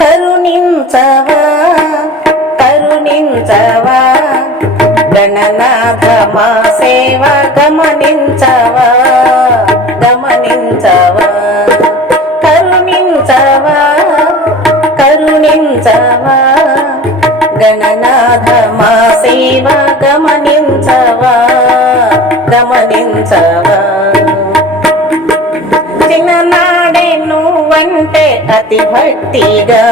కరుణించవా? కరుణించవా? గణనాథ మా సేవ గమనించవా? గమనించవా? కరుణించవా? కరుణించవా? గణనాథ మా సేవ గమనించవా? గమనించవా? నువ్వంటే అతి భక్తిగా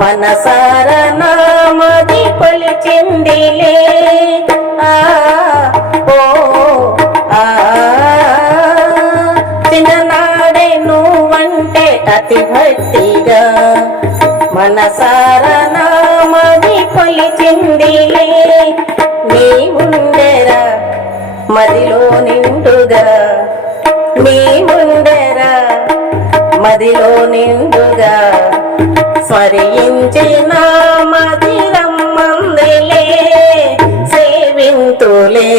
మనసార నామది కొలిచిందిలే. ఆ ఓ ఆ. చిన్ననాడే నువ్వంటే అతి భక్తిగా మనసార నామది కొలిచిందిలే. నీ ఉండెరా మదిలో నిండుగా నీ ఉండెరా మదిలో నిండుగా స్మరించిన మదిరమ్మందిలే సేవింతులే.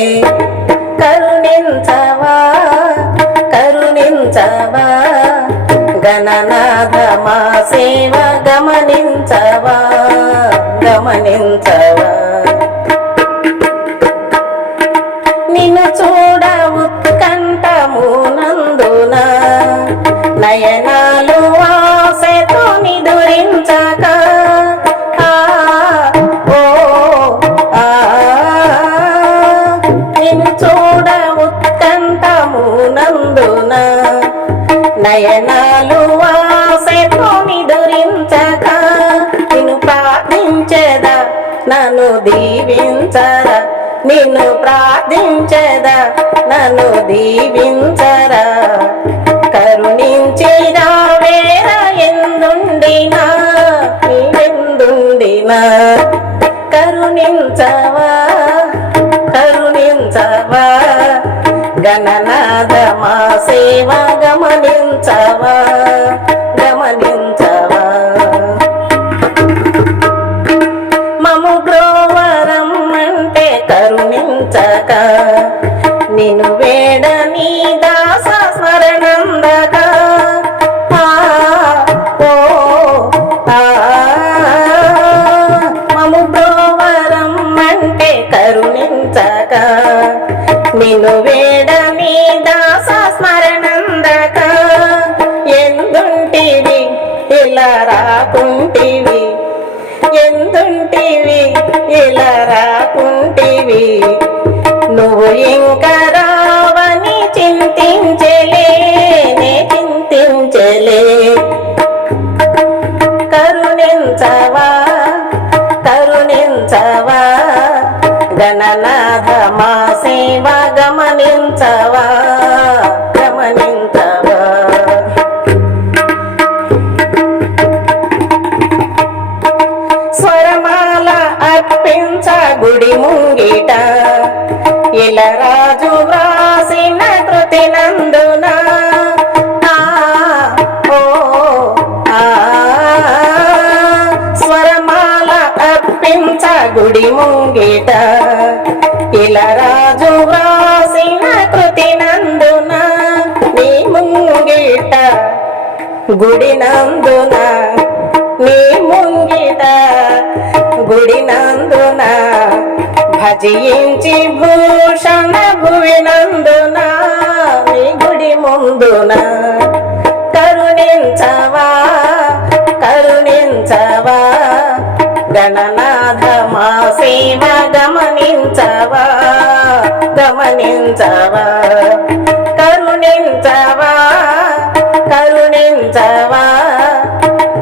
కరుణించవా కరుణించవా గణనాథమా సేవ గమనించవా గమనించవా. నిన్ను చూడ ఉత్కంఠమునందున నయన నయనాలు ఆశతో నిదురించక నిన్ను ప్రార్థించేదా నన్ను దీవించరా. నిన్ను ప్రార్థించదా నన్ను దీవించరా. కరుణించిరా వేర ఎందుండినా ఎందుండినా కరుణించవా గణనాథ మా సేవ గమనించవా గమనించవా. మము బ్రోవరం అంటే కరుణించక నేను స్మరణందక ఎందుంటివి? ఇలా రాకుంటివి. ఎందుంటివి? ఇలా రాకుంటివి. నువ్వు ఇంకా రావని చింతించలే నే చింతించలే. కరుణించవా? కరుణించవా? గణనాథ మా సేవ గమనించవా గమనించవా? ఇలా రాజు వ్రాసిన కృతి నందున. స్వరమాల అర్పించ గుడి ముంగిట. ఇలా రాజు వ్రాసిన కృతి నందున నీ ముంగిట. గుడి నందున నీ ముంగిట. గుడి నందునా భజించి భూషణ భువి నందున నీ గుడి ముందున కరుణించవా కరుణించవా గణనాథ మా సేవ గమనించవా గమనించవా కరుణించవా కరుణించవా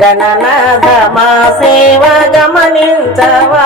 గణనాథ మా సేవ గమనించవా.